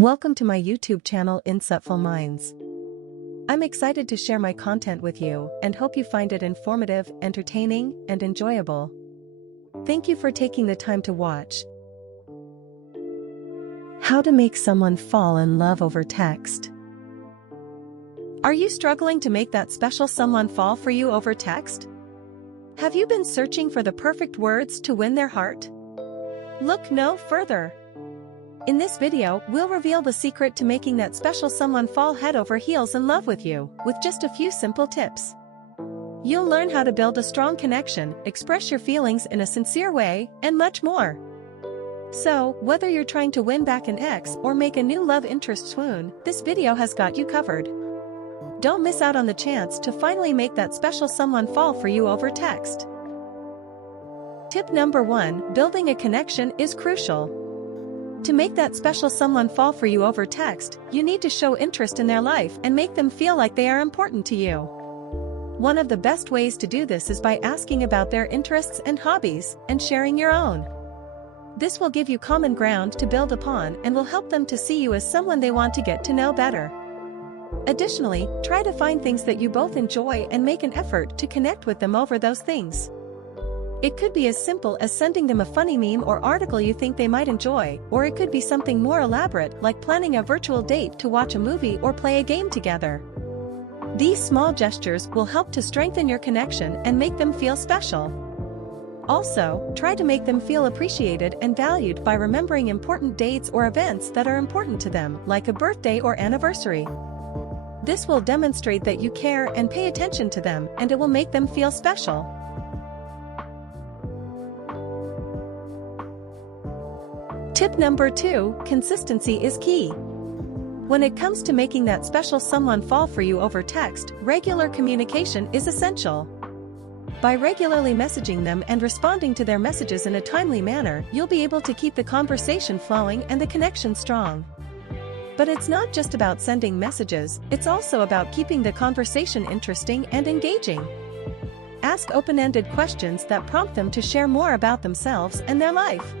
Welcome to my YouTube channel Insightful Minds. I'm excited to share my content with you and hope you find it informative, entertaining, and enjoyable. Thank you for taking the time to watch. How to make someone fall in love over text. Are you struggling to make that special someone fall for you over text? Have you been searching for the perfect words to win their heart? Look no further. In this video, we'll reveal the secret to making that special someone fall head over heels in love with you, with just a few simple tips. You'll learn how to build a strong connection, express your feelings in a sincere way, and much more. So, whether you're trying to win back an ex or make a new love interest swoon, this video has got you covered. Don't miss out on the chance to finally make that special someone fall for you over text. Tip number 1: building a connection is crucial. To make that special someone fall for you over text, you need to show interest in their life and make them feel like they are important to you. One of the best ways to do this is by asking about their interests and hobbies, and sharing your own. This will give you common ground to build upon and will help them to see you as someone they want to get to know better. Additionally, try to find things that you both enjoy and make an effort to connect with them over those things. It could be as simple as sending them a funny meme or article you think they might enjoy, or it could be something more elaborate like planning a virtual date to watch a movie or play a game together. These small gestures will help to strengthen your connection and make them feel special. Also, try to make them feel appreciated and valued by remembering important dates or events that are important to them, like a birthday or anniversary. This will demonstrate that you care and pay attention to them, and it will make them feel special. Tip number 2: consistency is key. When it comes to making that special someone fall for you over text, regular communication is essential. By regularly messaging them and responding to their messages in a timely manner, you'll be able to keep the conversation flowing and the connection strong. But it's not just about sending messages, it's also about keeping the conversation interesting and engaging. Ask open-ended questions that prompt them to share more about themselves and their life.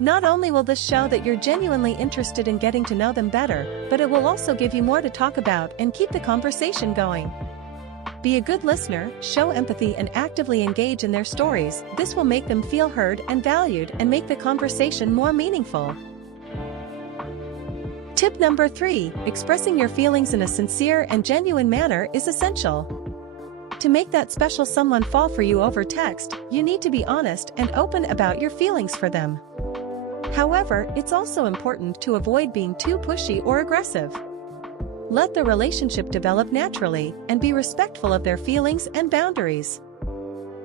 Not only will this show that you're genuinely interested in getting to know them better, but it will also give you more to talk about and keep the conversation going. Be a good listener, show empathy and actively engage in their stories. This will make them feel heard and valued and make the conversation more meaningful. Tip number 3: expressing your feelings in a sincere and genuine manner is essential. To make that special someone fall for you over text, you need to be honest and open about your feelings for them. However, it's also important to avoid being too pushy or aggressive. Let the relationship develop naturally and be respectful of their feelings and boundaries.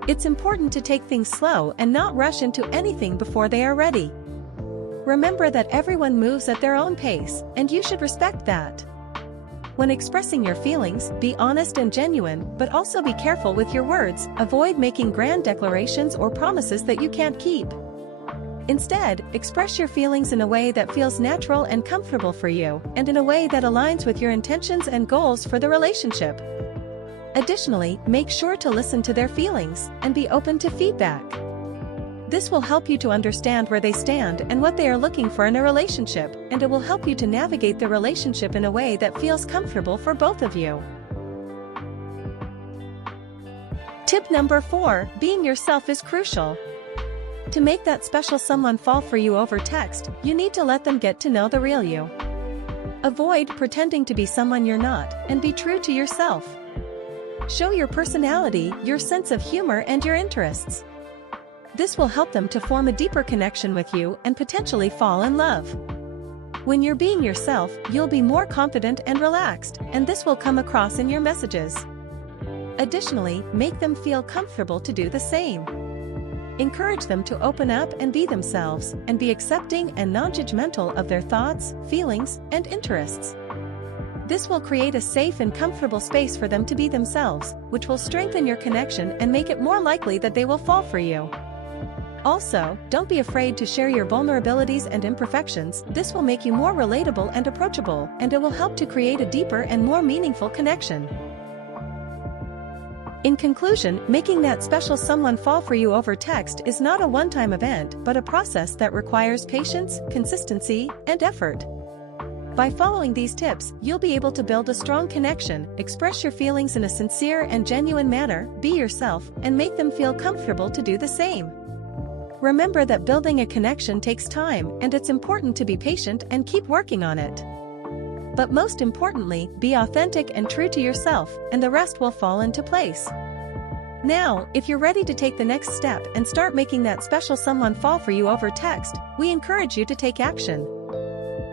It's important to take things slow and not rush into anything before they are ready. Remember that everyone moves at their own pace, and you should respect that. When expressing your feelings, be honest and genuine, but also be careful with your words. Avoid making grand declarations or promises that you can't keep. Instead, express your feelings in a way that feels natural and comfortable for you, and in a way that aligns with your intentions and goals for the relationship. Additionally, make sure to listen to their feelings and be open to feedback. This will help you to understand where they stand and what they are looking for in a relationship, and it will help you to navigate the relationship in a way that feels comfortable for both of you. Tip number 4: being yourself is crucial. To make that special someone fall for you over text, you need to let them get to know the real you. Avoid pretending to be someone you're not, and be true to yourself. Show your personality, your sense of humor, and your interests. This will help them to form a deeper connection with you and potentially fall in love. When you're being yourself, you'll be more confident and relaxed, and this will come across in your messages. Additionally, make them feel comfortable to do the same. Encourage them to open up and be themselves, and be accepting and non-judgmental of their thoughts, feelings, and interests. This will create a safe and comfortable space for them to be themselves, which will strengthen your connection and make it more likely that they will fall for you. Also, don't be afraid to share your vulnerabilities and imperfections. This will make you more relatable and approachable, and it will help to create a deeper and more meaningful connection. In conclusion, making that special someone fall for you over text is not a one-time event, but a process that requires patience, consistency, and effort. By following these tips, you'll be able to build a strong connection, express your feelings in a sincere and genuine manner, be yourself, and make them feel comfortable to do the same. Remember that building a connection takes time, and it's important to be patient and keep working on it. But most importantly, be authentic and true to yourself, and the rest will fall into place. Now, if you're ready to take the next step and start making that special someone fall for you over text, we encourage you to take action.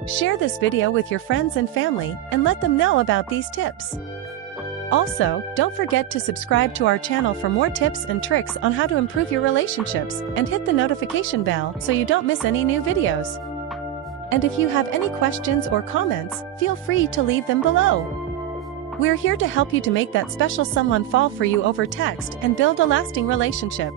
Share this video with your friends and family, and let them know about these tips. Also, don't forget to subscribe to our channel for more tips and tricks on how to improve your relationships, and hit the notification bell so you don't miss any new videos. And if you have any questions or comments, feel free to leave them below. We're here to help you to make that special someone fall for you over text and build a lasting relationship.